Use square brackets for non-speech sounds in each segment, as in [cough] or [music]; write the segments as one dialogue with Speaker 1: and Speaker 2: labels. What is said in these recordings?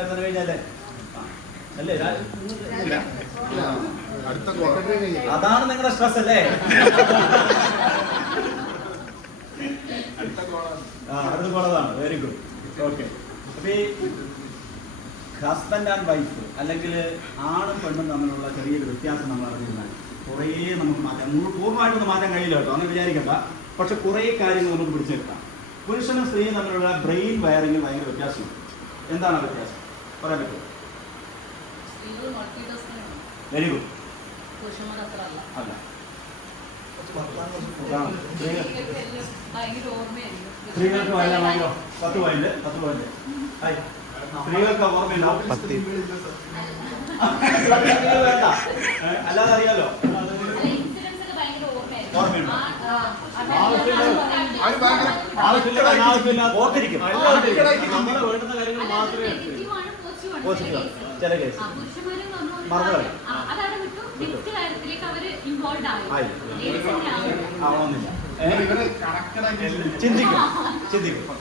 Speaker 1: കഴിഞ്ഞാലേ? അല്ലേ? രാ-
Speaker 2: അടുത്ത ക്വാർട്ടർ
Speaker 1: അതാണ് നിങ്ങളുടെ സ്ട്രെസ് അല്ലേ? ആ അടുത്ത കോളതാണ്. വെരി ഗുഡ് ഓക്കെ അപ്പൊ ഈ ഹസ്ബൻഡ് ആൻഡ് വൈഫ് അല്ലെങ്കിൽ ആണും പെണ്ണും തമ്മിലുള്ള ചെറിയൊരു വ്യത്യാസം നമ്മൾ അറിഞ്ഞിരുന്നാൽ കുറേ നമുക്ക് മാറ്റാം. നമ്മൾ പൂർണമായിട്ടൊന്നും മാറ്റാൻ കഴിയില്ല കേട്ടോ. അങ്ങനെ വിചാരിക്കണ്ട. പക്ഷെ കുറേ കാര്യങ്ങൾ നമുക്ക് പിടിച്ചെടുക്കാം. പുരുഷനും സ്ത്രീയും തമ്മിലുള്ള ബ്രെയിൻ വയറിങ് ഭയങ്കര വ്യത്യാസമുണ്ട്. എന്താണ് വ്യത്യാസം? പറയാൻ പറ്റുമോ വെരി ഗുഡ്
Speaker 3: അല്ല. സ്ത്രീകൾക്ക് എല്ലാം ഭയങ്കര ഓർമ്മയായിരിക്കും
Speaker 1: സ്ത്രീകൾക്ക് വയലാ ഭയങ്കര പത്ത് പോയിന്റ് പത്ത് പോയിന്റ് സ്ത്രീകൾക്ക് ഓർമ്മയില്ല വേണ്ട. അല്ലാതെ അറിയാലോ. ഓർമ്മയുണ്ടോ? ഓർത്തിരിക്കും.
Speaker 4: നമ്മളെ വേണ്ടുന്ന കാര്യങ്ങൾ മാത്രമേ
Speaker 3: Positive ചില
Speaker 1: കേസ്.
Speaker 3: case.
Speaker 1: case.
Speaker 3: ആ, പുരുഷന്മാരും നമ്മൾ ഒരു
Speaker 1: മറന്നു
Speaker 3: കാര്യം-
Speaker 1: കളയും.
Speaker 3: ആ, അതവിടെ വിട്ടു. നെക്സ്റ്റ് കാര്യത്തിലേക്ക് അവർ ഇൻവോൾവ് ആയി.
Speaker 1: ആവണമെന്നില്ല ചിന്തിക്കും. ചിന്തിക്കും.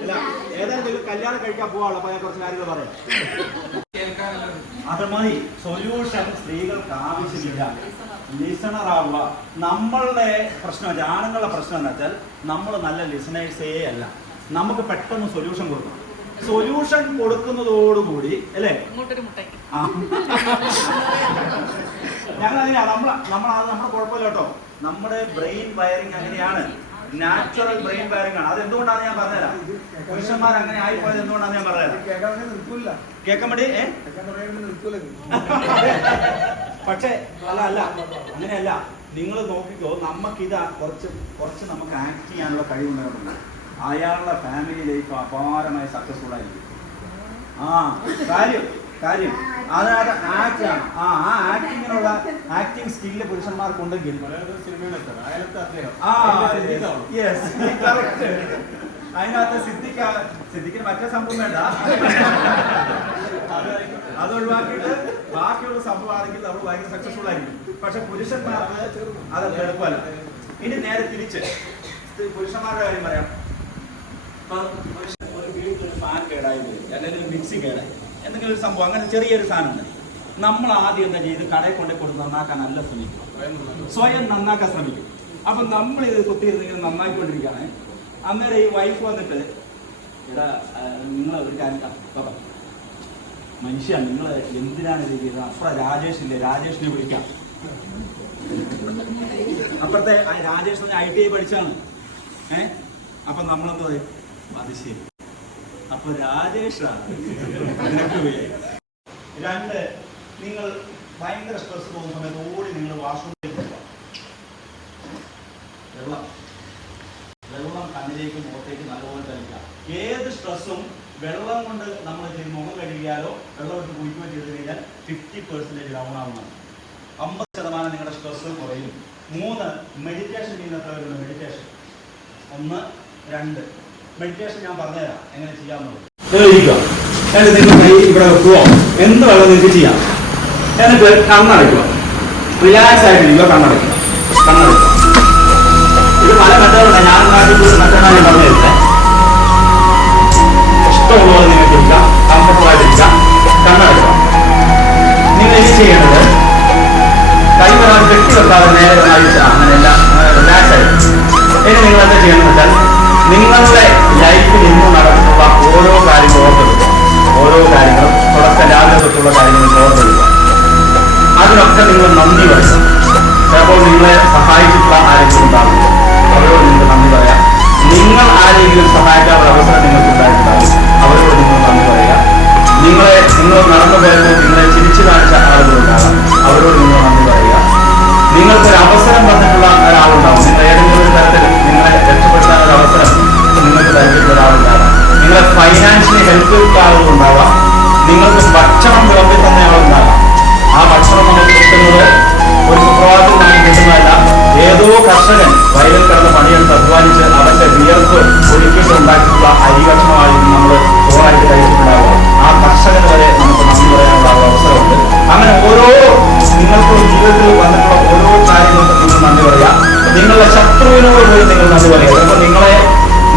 Speaker 1: അല്ല ഏതെങ്കിലും കല്യാണം കഴിക്കാൻ പോവാനുള്ള അപ്പൊ ഞാൻ കുറച്ച് കാര്യങ്ങൾ പറയാം. അത് മതി. സൊല്യൂഷൻ സ്ത്രീകൾക്ക് ആവശ്യമില്ല. ലിസണർ ആവുക. നമ്മളുടെ പ്രശ്നം ആണുങ്ങളുടെ പ്രശ്നം എന്ന് വെച്ചാൽ നമ്മൾ നല്ല ലിസണേഴ്സേ അല്ല. നമുക്ക് പെട്ടെന്ന് സൊല്യൂഷൻ കൊടുക്കണം. സൊല്യൂഷൻ കൊടുക്കുന്നതോടുകൂടി അല്ലേ? ഞങ്ങൾ അങ്ങനെയാ നമ്മൾ നമ്മൾ അത് നമ്മുടെ കുഴപ്പമില്ല കേട്ടോ. നമ്മുടെ ബ്രെയിൻ വയറിങ് അങ്ങനെയാണ്. നാച്ചുറൽ ബ്രെയിൻ വയറിംഗ് ആണ്. അത് എന്തുകൊണ്ടാണ് ഞാൻ പറഞ്ഞുതരാം? പുരുഷന്മാർ അങ്ങനെ ആയിപ്പോയത് എന്തുകൊണ്ടാണ് ഞാൻ പറഞ്ഞുതരാം? കേൾക്കാൻ വേണ്ടി പക്ഷേ അല്ല അല്ല. അങ്ങനെയല്ല. നിങ്ങൾ നോക്കിക്കോ നമുക്കിതാ കുറച്ച് കുറച്ച് നമുക്ക് ആക്ട് ചെയ്യാനുള്ള കഴിവുണ്ടായിരുന്നു അയാളുടെ ഫാമിലി ലൈഫ് അപാരമായി സക്സസ്ഫുൾ ആയിരിക്കും. ആ കാര്യം കാര്യം. അതായത് ആക്ട് ആണ്. ആ ആ ആക്ടിങ്ങിനുള്ള ആക്ടിങ് സ്കില്ല് പുരുഷന്മാർക്കുണ്ടെങ്കിൽ അതിനകത്ത് സിദ്ധിക്ക സിദ്ധിക്കിന് മറ്റേ സംഭവം വേണ്ട. അത് ഒഴിവാക്കിയിട്ട് ബാക്കിയുള്ള സംഭവം ആണെങ്കിൽ നമ്മൾ ഭയങ്കര സക്സസ്ഫുൾ ആയിരിക്കും. പക്ഷെ പുരുഷന്മാർക്ക് അത് എളുപ്പമല്ല. ഇനി നേരെ തിരിച്ച്. പുരുഷന്മാരുടെ കാര്യം പറയാം. ഒരു കേടായി മിക്സി കേടായി എന്തെങ്കിലും ഒരു സംഭവം അങ്ങനെ ചെറിയൊരു സാധനം നമ്മൾ ആദ്യം എന്താ ചെയ്ത് കടയിൽ കൊണ്ടേ കൊടുത്ത് നന്നാക്കാൻ നല്ല ശ്രമിക്കും സ്വയം നന്നാക്കാൻ ശ്രമിക്കും. അപ്പൊ നമ്മൾ ഇത് കുത്തിയിരുന്നെങ്കിൽ നന്നാക്കിക്കൊണ്ടിരിക്കുകയാണ് അന്നേരം ഈ വൈഫ് വന്നിട്ട് എടാ നിങ്ങൾ ഒരു കാര്യം. മനുഷ്യ നിങ്ങൾ എന്തിനാണ് ഇത് ചെയ്തത്? അപ്പുറ രാജേഷ് ഇല്ലേ? രാജേഷിനെ വിളിക്കാം. അപ്പുറത്തെ രാജേഷ് ഐ ടി ഐ പഠിച്ചാണ് ഏഹ് അപ്പൊ നമ്മളെന്ത് അത് ശരി. അപ്പൊ രാജേഷാണ്. രണ്ട് നിങ്ങൾ ഭയങ്കര സ്ട്രെസ് പോകുന്ന സമയത്ത് ഓടി നിങ്ങൾ വാഷ്റൂമിലേക്ക് വെള്ളം. വെള്ളം കണ്ണിലേക്ക് മുഖത്തേക്ക് നല്ലപോലെ തളിക്കാം ഏത് സ്ട്രെസ്സും വെള്ളം കൊണ്ട് നമ്മൾ മുഖം കഴുകിയാലോ വെള്ളം ഇട്ട് കുടിക്കുകയോ ചെയ്ത് കഴിഞ്ഞാൽ ഫിഫ്റ്റി പെർസെന്റേജ് ഡൗൺ ആവുന്നതാണ്. അമ്പത് ശതമാനം നിങ്ങളുടെ സ്ട്രെസ് കുറയും. മൂന്ന് മെഡിറ്റേഷൻ ചെയ്യുന്ന വരുന്നത് മെഡിറ്റേഷൻ ഒന്ന് രണ്ട്. മെഡിറ്റേഷൻ ഞാൻ പറഞ്ഞുതരാം. എങ്ങനെ ചെയ്യാമെന്നുള്ളത് എന്നിട്ട് നിങ്ങൾ കൈ ഇവിടെ വെക്കുവോ? എന്ത് വേണം നിങ്ങൾക്ക് ചെയ്യാം? എന്നിട്ട് കണ്ണടയ്ക്കുക. റിലാക്സ് ആയിട്ടിരിക്കുക കണ്ണടയ്ക്കുക. കണ്ണടയ്ക്കുക. ഇത് പല മെത്തേഡുണ്ട്. ഞാൻ നാട്ടിൽ മെത്തേഡാണ് പറഞ്ഞു തരുന്നത് ഇഷ്ടമുള്ളത് നിങ്ങൾക്ക് ഇരിക്കാം. കംഫർട്ടബിൾ കണ്ണടയ്ക്കുക. നിങ്ങൾ ഇനി ചെയ്യേണ്ടത് കൈ കെട്ടി വെക്കാതെ നേരെ റിലാക്സ് ആയിട്ട്. ഇനി നിങ്ങൾ എന്താ ചെയ്യണമെന്ന് വെച്ചാൽ നിങ്ങളുടെ തൊട്ടുള്ള കാര്യങ്ങൾ ഓർത്തെടുക്കുക അതിനൊക്കെ നിങ്ങൾ നന്ദി പറയാം ചിലപ്പോൾ നിങ്ങളെ സഹായിച്ചിട്ടുള്ള ആരെങ്കിലും ഉണ്ടാകും. അവരോട് നിങ്ങൾ നന്ദി പറയാം. നിങ്ങൾ ആരെങ്കിലും സഹായിക്കാനുള്ള അവസരം നിങ്ങൾക്ക് ഉണ്ടായിട്ടുണ്ടാകും. അവരോട് നിങ്ങൾ നന്ദി പറയുക. നിങ്ങളെ നിങ്ങൾ നടന്നു പോയപ്പോൾ നിങ്ങളെ ചിരിച്ചു കാണിച്ച ആളുകളുണ്ടാകാം. അവരോട് നിങ്ങൾ നന്ദി പറയുക. നിങ്ങൾക്ക് ഒരു അവസരം വന്നിട്ടുള്ള ഒരാളുണ്ടാവും നിങ്ങൾ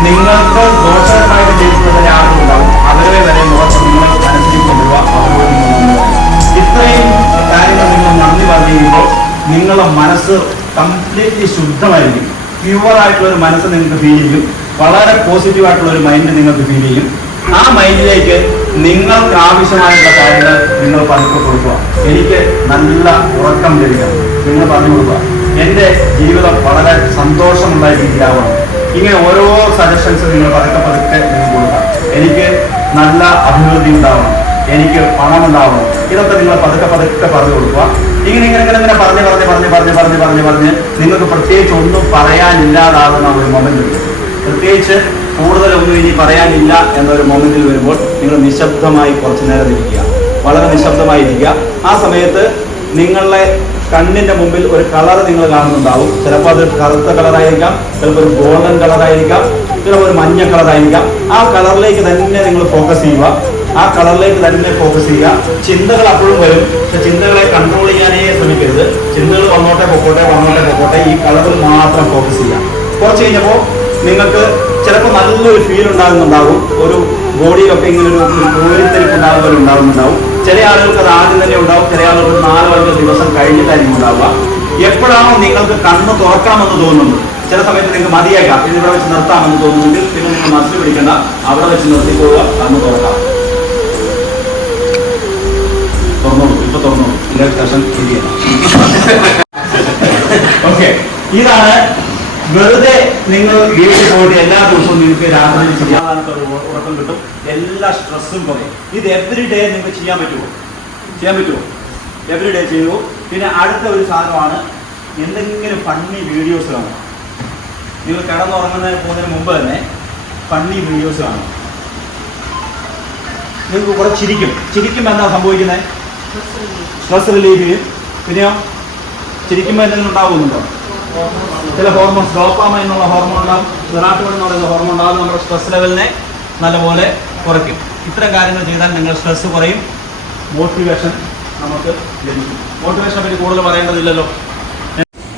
Speaker 1: നിങ്ങൾക്ക് ദോഷകരമായിട്ട് ജീവിക്കുന്ന ചില ആളുകളുണ്ടാവും അവരെ വരെ മോശം നിങ്ങൾ മനസ്സിൽ കൊണ്ടുപോവുക അവരോട് നിങ്ങൾ നന്ദി ഇത്രയും കാര്യങ്ങൾ നിങ്ങൾ നന്ദി പറഞ്ഞു നിങ്ങളുടെ മനസ്സ് കംപ്ലീറ്റ്ലി ശുദ്ധമായിരിക്കും. പ്യുവർ ആയിട്ടുള്ള ഒരു മനസ്സ് നിങ്ങൾക്ക് ഫീൽ ചെയ്യും. വളരെ പോസിറ്റീവ് ആയിട്ടുള്ള ഒരു മൈൻഡ് നിങ്ങൾക്ക് ഫീൽ ചെയ്യും. ആ മൈൻഡിലേക്ക് നിങ്ങൾക്ക് ആവശ്യമായിട്ടുള്ള കാര്യങ്ങൾ നിങ്ങൾ പറഞ്ഞു കൊടുക്കുക. എനിക്ക് നല്ല ഉറക്കം ലഭിക്കാം നിങ്ങൾ പറഞ്ഞു കൊടുക്കുക. എന്റെ ജീവിതം വളരെ സന്തോഷമുള്ള രീതിയിലാവണം. ഇങ്ങനെ ഓരോ സജഷൻസ് നിങ്ങൾ പതുക്കെ പതുക്കെ നിങ്ങൾ കൊടുക്കാം. എനിക്ക് നല്ല അഭിവൃദ്ധി ഉണ്ടാവണം. എനിക്ക് പണം ഉണ്ടാവണം. ഇതൊക്കെ നിങ്ങൾ പതുക്കെ പതുക്കെ പറഞ്ഞു കൊടുക്കുക. ഇങ്ങനെ ഇങ്ങനെ ഇങ്ങനെ ഇങ്ങനെ പറഞ്ഞ് പറഞ്ഞ് പറഞ്ഞ് പറഞ്ഞ് പറഞ്ഞ് പറഞ്ഞ് പറഞ്ഞ് നിങ്ങൾക്ക് പ്രത്യേകിച്ച് ഒന്നും പറയാനില്ലാതാകുന്ന ഒരു മൊമെന്റ് പ്രത്യേകിച്ച് കൂടുതലൊന്നും ഇനി പറയാനില്ല എന്നൊരു മൊമെന്റിൽ വരുമ്പോൾ നിങ്ങൾ നിശബ്ദമായി കുറച്ചു നേരം ഇരിക്കുക. വളരെ നിശബ്ദമായി ഇരിക്കുക ആ സമയത്ത് നിങ്ങളുടെ കണ്ണിന്റെ മുമ്പിൽ ഒരു കളർ നിങ്ങൾ കാണുന്നുണ്ടാവും. ചിലപ്പോൾ അത് കറുത്ത കളറായിരിക്കാം ചിലപ്പോൾ ഒരു ഗോൾഡൻ കളറായിരിക്കാം ചിലപ്പോൾ ഒരു മഞ്ഞ കളറായിരിക്കാം. ആ കളറിലേക്ക് തന്നെ നിങ്ങൾ ഫോക്കസ് ചെയ്യുക. ആ കളറിലേക്ക് തന്നെ ഫോക്കസ് ചെയ്യുക. ചിന്തകൾ അപ്പോഴും വരും. പക്ഷെ ചിന്തകളെ കൺട്രോൾ ചെയ്യാനേ ശ്രമിക്കരുത്. ചിന്തകൾ വന്നോട്ടെ പൊക്കോട്ടെ വന്നോട്ടെ പൊക്കോട്ടെ ഈ കളറിൽ മാത്രം ഫോക്കസ് ചെയ്യുക. കുറച്ച് കഴിഞ്ഞപ്പോൾ നിങ്ങൾക്ക് ചിലപ്പോൾ നല്ലൊരു ഫീൽ ഉണ്ടാകുന്നുണ്ടാവും. ഒരു ബോഡിയിലൊക്കെ ഇങ്ങനെ ഒരു കോരിത്തെരിപ്പ് ഉണ്ടാകുമ്പോൾ ഉണ്ടാകുന്നുണ്ടാവും ചില ആളുകൾക്ക് അത് ആദ്യം തന്നെ ഉണ്ടാവും ചില ആളുകൾക്ക് നാല് അഞ്ച് ദിവസം കഴിഞ്ഞിട്ടായിരിക്കും ഉണ്ടാവുക. എപ്പോഴാണോ നിങ്ങൾക്ക് കണ്ണ് തുറക്കണമെന്ന് തോന്നുന്നത് ചില സമയത്ത് നിങ്ങൾക്ക് മതിയേക്കാം. ഇത് ഇവിടെ വെച്ച് നിർത്താമെന്ന് തോന്നുന്നെങ്കിൽ നിങ്ങൾ നിങ്ങൾ മനസ്സിൽ പിടിക്കേണ്ട. അവിടെ വെച്ച് നിർത്തി പോവുക കണ്ണ് തുറക്കാം. [laughs] ഇതാണ് വെറുതെ നിങ്ങൾ വീട്ടിൽ പോയിട്ട് എല്ലാ ദിവസവും നിങ്ങൾക്ക് രാത്രി ഉ- ഉറക്കം കിട്ടും. എല്ലാ സ്ട്രെസ്സും പോകും ഇത് എവറി ഡേ നിങ്ങൾക്ക് ചെയ്യാൻ പറ്റുമോ? ചെയ്യാൻ പറ്റുമോ? എവറി ഡേ ചെയ്യുമോ പിന്നെ അടുത്ത ഒരു സാധനമാണ് എന്തെങ്കിലും ഫണ്ണി വീഡിയോസ് കാണും നിങ്ങൾ കിടന്നുറങ്ങുന്നതിന് പോകുന്നതിന് മുമ്പ് തന്നെ ഫണ്ണി വീഡിയോസ് കാണും നിങ്ങൾക്ക് കുറെ ചിരിക്കും. ചിരിക്കുമ്പോൾ എന്താ സംഭവിക്കുന്നത് സ്ട്രെസ് റിലീഫ് ചെയ്യും. പിന്നെയോ? ചിരിക്കുമ്പോൾ എന്തെങ്കിലും ഉണ്ടാകുന്നുണ്ടോ ചില ഹോർമോൺസ് ഡോപ്പാമ എന്നുള്ള ഹോർമോൺ ഉണ്ടാകും സെറാട്ടോൺ എന്ന് പറയുന്ന ഹോർമോൺ ഉണ്ടാകും നമ്മുടെ സ്ട്രെസ് ലെവലിനെ നല്ലപോലെ കുറയ്ക്കും. ഇത്തരം കാര്യങ്ങൾ ചെയ്താൽ നിങ്ങൾ സ്ട്രെസ് കുറയും. മോട്ടിവേഷൻ നമുക്ക് ലഭിക്കും. മോട്ടിവേഷനെ പറ്റി കൂടുതൽ പറയേണ്ടതില്ലല്ലോ.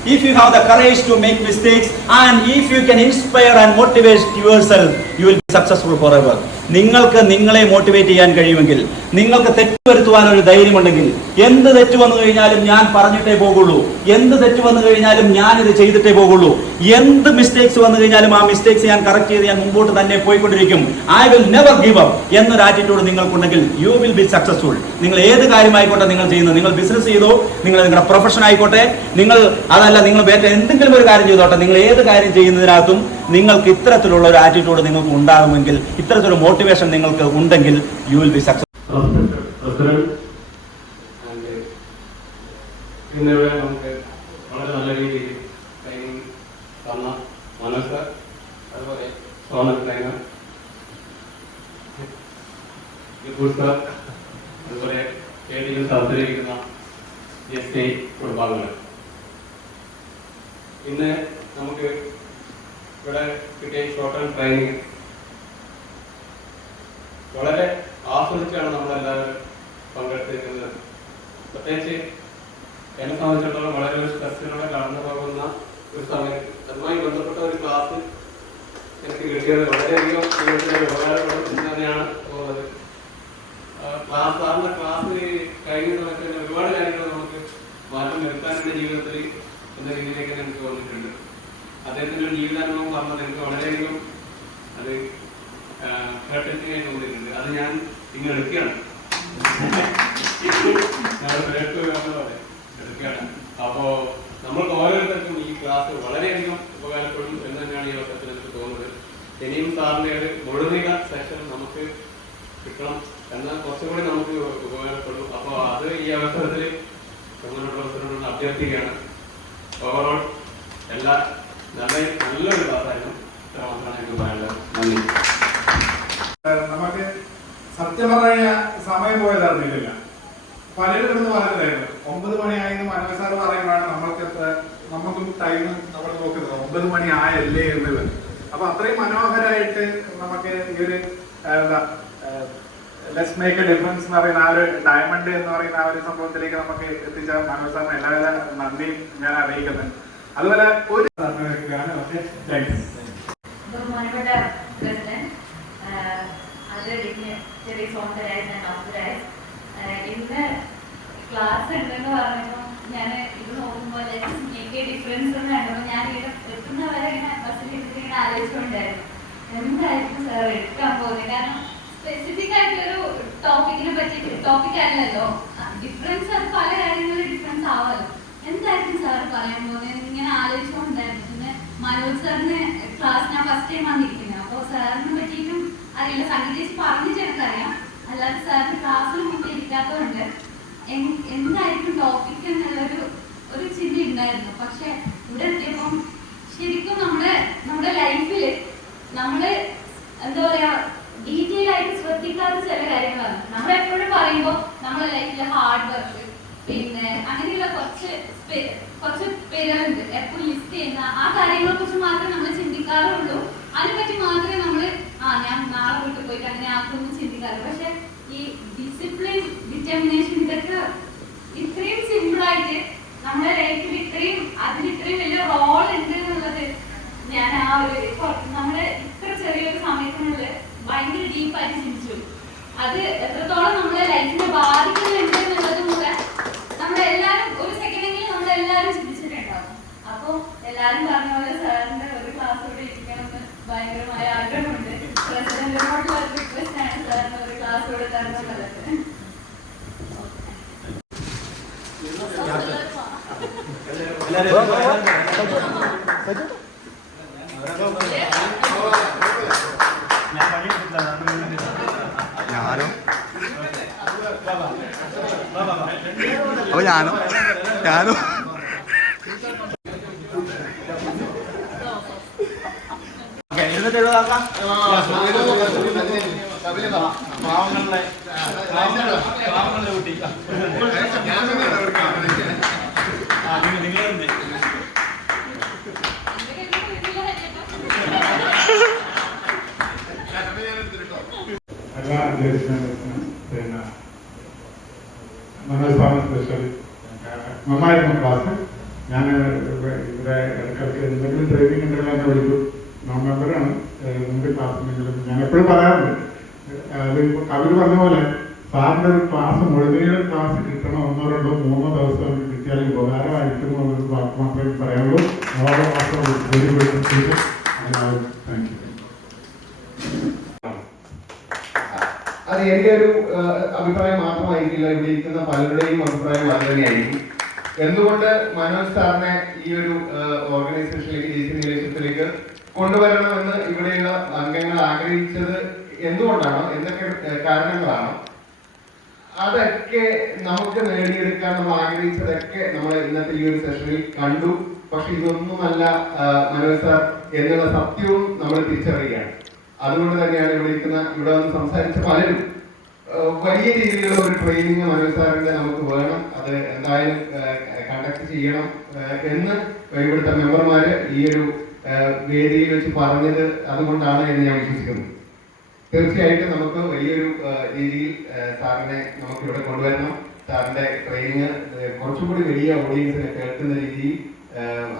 Speaker 1: If you have the courage to make mistakes and if you can inspire and motivate yourself, you will be successful forever. നിങ്ങൾക്ക് നിങ്ങളെ മോട്ടിവേറ്റ് ചെയ്യാൻ കഴിയുമെങ്കിൽ നിങ്ങൾക്ക് തെറ്റ് വരുത്തുവാൻ ഒരു ധൈര്യമുണ്ടെങ്കിൽ എന്ത് തെറ്റ് വന്നു കഴിഞ്ഞാലും ഞാൻ പറഞ്ഞിട്ടേ പോകുള്ളൂ. എന്ത് തെറ്റ് വന്നു കഴിഞ്ഞാലും ഞാൻ ഇത് ചെയ്തിട്ടേ പോകുള്ളൂ. എന്ത് മിസ്റ്റേക്സ് വന്നു കഴിഞ്ഞാലും ആ മിസ്റ്റേക്സ് ഞാൻ കറക്റ്റ് ചെയ്ത് ഞാൻ മുമ്പോട്ട് തന്നെ പോയിക്കൊണ്ടിരിക്കും. I will never give up എന്നൊരു ആറ്റിറ്റ്യൂഡ് നിങ്ങൾക്കുണ്ടെങ്കിൽ യു വിൽ ബി സക്സസ്ഫുൾ നിങ്ങൾ ഏത് കാര്യമായിക്കോട്ടെ നിങ്ങൾ ചെയ്യുന്നത്? നിങ്ങൾ ബിസിനസ് ചെയ്തോ? നിങ്ങൾ നിങ്ങളുടെ പ്രൊഫഷൻ ആയിക്കോട്ടെ? നിങ്ങൾ അതല്ല നിങ്ങൾ എന്തെങ്കിലും ഒരു കാര്യം ചെയ്തോട്ടെ. നിങ്ങൾ ഏത് കാര്യം ചെയ്യുന്നതിനകത്തും നിങ്ങൾക്ക് ഇത്തരത്തിലുള്ള ഒരു ആറ്റിറ്റ്യൂഡ് നിങ്ങൾക്ക് ഉണ്ടാകുമെങ്കിൽ ഇത്തരത്തിലൊരു മോട്ടിവേഷൻ നിങ്ങൾക്ക് ഉണ്ടെങ്കിൽ you will be success
Speaker 5: president and ഇന്നിവിടെ നമുക്ക് വളരെ നല്ല രീതിയിൽ ട്രെയിനിങ് തന്ന മനസ്സ് അതുപോലെ സോണൽ ട്രെയിനർ വിപുൽ സർ അതുപോലെ വേദിയിൽ സഹകരിക്കുന്ന എസ് ഐ കുടുംബാംഗങ്ങൾ ഇന്ന് നമുക്ക് ഇവിടെ കിട്ടിയ ഷോർട്ട് ടേം ട്രെയിനിങ് വളരെ ആസ്വദിച്ചാണ് നമ്മളെല്ലാവരും പങ്കെടുത്തിരിക്കുന്നത്. പ്രത്യേകിച്ച് എന്നെ സംബന്ധിച്ചിടത്തോളം വളരെ ഒരു സ്ട്രെസ്സിലൂടെ കടന്നു പോകുന്ന ഒരു സമയം. അതുമായി ബന്ധപ്പെട്ട ഒരു ക്ലാസ് എനിക്ക് കിട്ടിയത് വളരെയധികം ജീവിതത്തിൽ ഉപകാരപ്പെടും എന്ന് തന്നെയാണ് തോന്നുന്നത്. ക്ലാസ് സാറിന്റെ ക്ലാസ് കഴിഞ്ഞ സമയത്ത് തന്നെ ഒരുപാട് കാര്യങ്ങൾ നമുക്ക് മാറ്റം വരുത്താൻ എന്റെ ജീവിതത്തിൽ എന്ന രീതിയിലേക്ക് എനിക്ക് തോന്നിയിട്ടുണ്ട് അദ്ദേഹത്തിന്റെ ഒരു ജീവിതാനുഭവം പറഞ്ഞത് എനിക്ക് വളരെയധികം അത് കേട്ടിട്ട് തോന്നിയിട്ടുണ്ട്. അത് ഞാൻ ഇങ്ങനെ എടുക്കുകയാണ്. എടുക്കുകയാണ്. അപ്പോ നമ്മൾക്ക് ഓരോരുത്തർക്കും ഈ ക്ലാസ് വളരെയധികം ഉപകാരപ്പെടും എന്ന് തന്നെയാണ് ഈ അവസരത്തിൽ എനിക്ക് തോന്നുന്നത്. ഇനിയും സാറിന്റെ ഒരു മുഴുവനിക സെഷൻ നമുക്ക് കിട്ടണം എന്നാൽ കുറച്ചുകൂടി നമുക്ക് ഉപകാരപ്പെടും. അപ്പോൾ അത് ഈ അവസരത്തിൽ പ്രൊഫസറിനോട് അഭ്യർത്ഥിക്കുകയാണ്. ഓവറോൾ എല്ലാ നല്ല നല്ലൊരു ക്ലാസ്സായിരുന്നു നന്ദി.
Speaker 2: നമുക്ക് സത്യം പറഞ്ഞ സമയം പോയത് അറിഞ്ഞില്ല പലരും ഇവിടുന്ന് പറഞ്ഞതായിരുന്നു ഒമ്പത് മണിയായെന്ന് മനോജ് സാർ പറയുമ്പോഴാണ് നമ്മൾക്ക് നമുക്കും ടൈം നമ്മൾ നോക്കുന്നത്. ഒമ്പത് മണി ആയല്ലേ എന്നുള്ളത്. അപ്പൊ അത്രയും മനോഹരമായിട്ട് നമുക്ക് ഈ ഒരു എന്താ ലെസ് മേക്ക് എ ഡിഫറൻസ് എന്ന് പറയുന്ന ആ ഒരു ഡയമണ്ട് എന്ന് പറയുന്ന ആ ഒരു സംഭവത്തിലേക്ക് നമുക്ക് എത്തിച്ച മനോജ് സാറിന് എല്ലാവിധ നന്ദിയും ഞാൻ അറിയിക്കുന്നത് അതുപോലെ ഒരു
Speaker 6: ബഹുമാനപ്പെട്ട
Speaker 3: പിന്നെ ചെറിയ സൗന്ദര്യായ അവസരായ ഇന്ന് ക്ലാസ് ഉണ്ടെന്ന് പറഞ്ഞപ്പോൾ ഞാൻ ഇത് നോക്കുമ്പോൾ എനിക്ക് ഡിഫറൻസ് എന്ന് കണ്ടപ്പോൾ ഞാൻ ഇവിടെ എത്തുന്ന വരെ ഇങ്ങനെ ബസ്സിൽ ഇരുന്നിട്ട് ഇങ്ങനെ ആലോചിച്ചുകൊണ്ടായിരുന്നു. എന്തായിരിക്കും സാർ എടുക്കാൻ പോകുന്നത്? കാരണം സ്പെസിഫിക് ആയിട്ടൊരു ടോപ്പിക്കിനെ പറ്റി ടോപ്പിക് അല്ലല്ലോ. ഡിഫറൻസ് അത് പല കാര്യങ്ങളിൽ ഡിഫറൻസ് ആവുമല്ലോ എന്തായിരിക്കും സാർ പറയാൻ പോകുന്നത്? ഇങ്ങനെ ആലോചിച്ചുകൊണ്ടായിരുന്നു. പിന്നെ മനോജ് സാറിന് ക്ലാസ് ഞാൻ ഫസ്റ്റ് ടൈം വന്നിരിക്കുന്നത് അപ്പോൾ സാറിനെ പറ്റിയിട്ടും അറിയില്ല. സംഗീത ചേച്ചി പറഞ്ഞിട്ട് എനിക്കറിയാം അല്ലാതെ സാറിന് ക്ലാസ്സിൽ മുമ്പ് ഇരിക്കാത്തതുകൊണ്ട് എന്തായിരിക്കും ടോപ്പിക് എന്നുള്ളൊരു ഒരു ചിന്ത ഉണ്ടായിരുന്നു. പക്ഷെ ഇവിടെ എത്തിയപ്പം ശരിക്കും നമ്മുടെ നമ്മുടെ ലൈഫിൽ നമ്മൾ എന്താ പറയാ ഡീറ്റെയിൽ ആയിട്ട് ശ്രദ്ധിക്കാത്ത ചില കാര്യങ്ങളാണ് നമ്മൾ എപ്പോഴും പറയുമ്പോൾ നമ്മുടെ ലൈഫിൽ ഹാർഡ് വർക്ക് പിന്നെ അങ്ങനെയുള്ള കുറച്ച് പേ- കുറച്ച് പേരുകളുണ്ട് എപ്പോഴും ലിസ്റ്റ് ചെയ്യുന്ന ആ കാര്യങ്ങളെ കുറിച്ച് മാത്രമേ നമ്മൾ ചിന്തിക്കാറുള്ളൂ അതിനെപ്പറ്റി മാത്രമേ നമ്മൾ ആ ഞാൻ നാളെ വീട്ടിൽ പോയിട്ട് അങ്ങനെ ആക്കുമെന്ന് ചിന്തിക്കാറുള്ളൂ പക്ഷെ ഈ ഡിസിപ്ലിൻ ഡിറ്റർമിനേഷൻ ഇതൊക്കെ ഇത്രയും സിമ്പിൾ ആയിട്ട് നമ്മുടെ ലൈഫിൽ ഇത്രയും അതിന് ഇത്രയും വലിയ റോൾ ഉണ്ട് എന്നുള്ളത് ഞാൻ ആ ഒരു നമ്മുടെ ഇത്ര ചെറിയൊരു സമയത്തിനുള്ളിൽ ഭയങ്കര ഡീപ്പായിട്ട് ചിന്തിച്ചു. അത് എത്രത്തോളം നമ്മളെ ലൈഫിനെ ബാധിക്കുന്നുണ്ട് എന്നുള്ളതും കൂടെ നമ്മളെല്ലാരും ഒരു സെക്കൻഡെങ്കിലും നമ്മളെല്ലാരും ചിന്തിച്ചിട്ടുണ്ടാവും. അപ്പൊ എല്ലാരും പറഞ്ഞ പോലെ സാറിന്റെ ഒരു ക്ലാസ് കൂടെ ഇരിക്കണമെന്ന് ഭയങ്കരമായ ആഗ്രഹമുണ്ട്. പ്രസിഡന്റിനോടുള്ള റിക്വസ്റ്റ് ആണ് സാറിന് ഒരു ക്ലാസ് കൂടെ
Speaker 6: ഞാനോ? അപ്പൊ ഞാനോ? ഞാനോ?
Speaker 1: പാവങ്ങളുടെ പാവങ്ങളുടെ കുട്ടി ആ നിങ്ങൾ നിങ്ങൾ തന്നെ
Speaker 2: അധ്യാപകർക്കും പിന്നെ മനോജ് സാറിന് സ്പെഷ്യൽ നന്നായിരുന്നു ക്ലാസ്. ഞാൻ ഇവിടെ ഇടയ്ക്കിടയ്ക്ക് എന്തെങ്കിലും ട്രെയിനിങ് ഉണ്ടെങ്കിൽ എന്നെ വിളിക്കും. നോൺ മെമ്പറാണ് നമുക്ക് ക്ലാസ് ഉണ്ടെങ്കിലും ഞാൻ എപ്പോഴും പറയാറുണ്ട്. അത് അവർ പറഞ്ഞ പോലെ സാറിന്റെ ഒരു ക്ലാസ് മുഴുവൻ ക്ലാസ് കിട്ടണം ഒന്നോ രണ്ടോ മൂന്നോ ദിവസം കിട്ടിയാൽ ഉപകാരമായിരിക്കും എന്നൊരു വാക്ക് മാത്രമേ പറയാനുള്ളൂ. ഓരോ ക്ലാസ്സും താങ്ക് യു
Speaker 7: അത് എന്റെ ഒരു അഭിപ്രായം മാത്രമായിരിക്കില്ല. ഇവിടെ ഇരിക്കുന്ന പലരുടെയും അഭിപ്രായം അത് തന്നെയായിരിക്കും. എന്തുകൊണ്ട് മനോജ് സാറിനെ ഈ ഒരു ഓർഗനൈസേഷനിലേക്ക് ജി സി കൊണ്ടുവരണമെന്ന് ഇവിടെയുള്ള അംഗങ്ങൾ ആഗ്രഹിച്ചത് എന്തുകൊണ്ടാണോ? എന്തൊക്കെ കാരണങ്ങളാണ്? അതൊക്കെ നമുക്ക് നേടിയെടുക്കാൻ നമ്മൾ ആഗ്രഹിച്ചതൊക്കെ നമ്മൾ ഇന്നത്തെ ഈ ഒരു സെഷനിൽ കണ്ടു. പക്ഷെ ഇതൊന്നുമല്ല മനോജ് സാർ എന്നുള്ള സത്യവും നമ്മൾ തിരിച്ചറിയുകയാണ്. അതുകൊണ്ട് തന്നെയാണ് ഇവിടെ ഇരിക്കുന്ന ഇവിടെ വന്ന് സംസാരിച്ച പലരും വലിയ രീതിയിലുള്ള ഒരു ട്രെയിനിങ് മനോജ് സാറിന്റെ നമുക്ക് വേണം. അത് എന്തായാലും കണ്ടക്ട് ചെയ്യണം എന്ന് ഇവിടുത്തെ മെമ്പർമാര് ഈ ഒരു വേദിയിൽ വെച്ച് പറഞ്ഞത് അതുകൊണ്ടാണ് എന്ന് ഞാൻ വിശ്വസിക്കുന്നു. തീർച്ചയായിട്ടും നമുക്ക് വലിയൊരു രീതിയിൽ സാറിനെ നമുക്ക് ഇവിടെ കൊണ്ടുവരണം. സാറിന്റെ ട്രെയിനിങ് കുറച്ചും കൂടി വലിയ ഓഡിയൻസിനെ കേൾക്കുന്ന രീതിയിൽ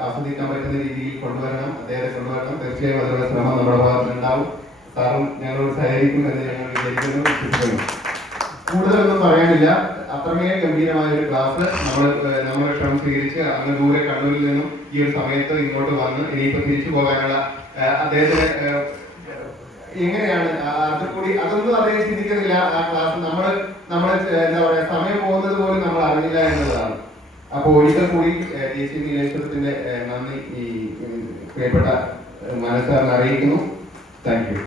Speaker 7: ആസ്വദിക്കാൻ പറ്റുന്ന രീതിയിൽ കൊണ്ടുവരണം. അദ്ദേഹത്തെ കൊണ്ടുവരണം. തീർച്ചയായും അതിനുള്ള ശ്രമം നമ്മുടെ ഭാഗത്ത് ഉണ്ടാവും സാറും ഞങ്ങളോട് സഹകരിക്കും എന്ന് ഞങ്ങൾ വിചാരിക്കുന്നു വിശ്വസിക്കുന്നു കൂടുതലൊന്നും പറയാനില്ല. അത്രമേൽ ഗംഭീരമായ ഒരു ക്ലാസ് നമ്മൾ നമ്മുടെ ക്ഷണം സ്വീകരിച്ച് അങ്ങ് ദൂരെ കണ്ണൂരിൽ നിന്നും ഈ ഒരു സമയത്ത് ഇങ്ങോട്ട് വന്ന് ഇനിയിപ്പോൾ തിരിച്ചു പോകാനുള്ള അദ്ദേഹത്തിന് എങ്ങനെയാണ് അത് കൂടി അതൊന്നും അദ്ദേഹം ചിന്തിക്കുന്നില്ല ആ ക്ലാസ്. നമ്മൾ നമ്മൾ എന്താ പറയുക സമയം പോകുന്നത് പോലും നമ്മൾ അറിഞ്ഞില്ല എന്നുള്ളതാണ്. അപ്പോൾ ഒരിക്കൽ കൂടി സി. നീലേശ്വരത്തിന്റെ നന്ദി ഈ പ്രിയപ്പെട്ട മനസ്സാറിന് അറിയിക്കുന്നു. Thank you.